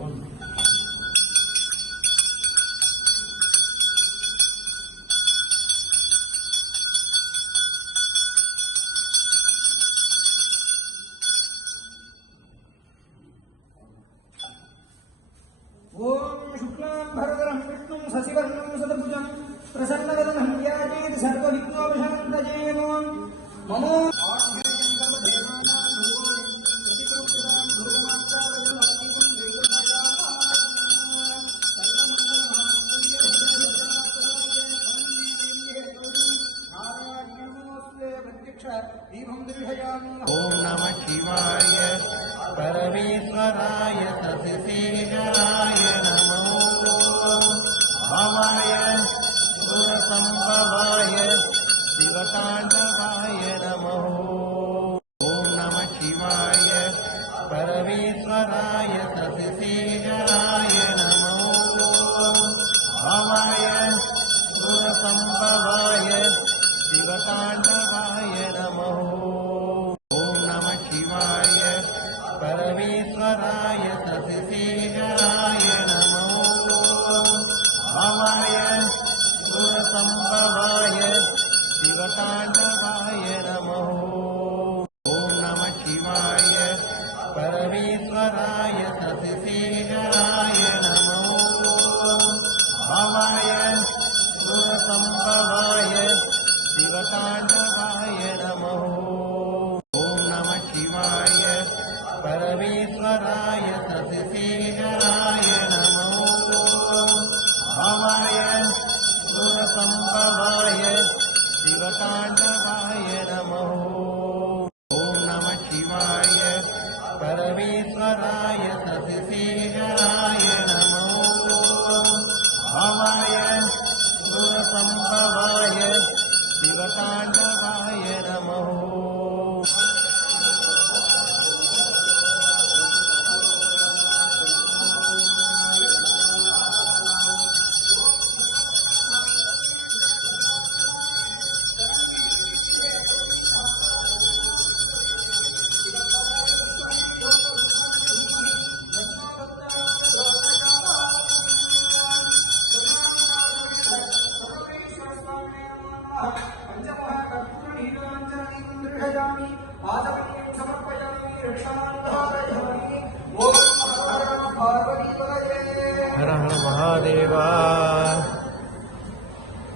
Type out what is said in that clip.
ओम शुक्लांबरधरं विष्णुं शशिवर्णं सदभुजं प्रसन्नवदनं ध्यायेत् सर्वविघ्नोपशान्तये नमो ओम नमः शिवाय परमेश्वराय सतिशेखराय नमो भवाय सुरसंभवाय शिवताण्डवाय नमो ओम नमः शिवाय परमेश्वराय सतिशेखराय नमो भवाय सुरसंभवाय शिवताण्डवाय नमो ओम नमः शिवाय परमेश्वराय सतिशेखराय नमो भवाय सुरसंभवाय शिवताण्डवाय नमो ओम नमः शिवाय परमेश्वराय सतिशेखराय नमो भवाय सुरसंभवाय शिवताण्डवाय नमो ओम नमः शिवाय परमेश्वराय सतिशेखराय नमो भवाय सुरसंभवाय शिवताण्डवाय नमो ओम नमः शिवाय परमेश्वराय सतिशेखराय नमो भवाय सुरसंभवाय शिवताण्डवाय नमो हर हर महादेवा।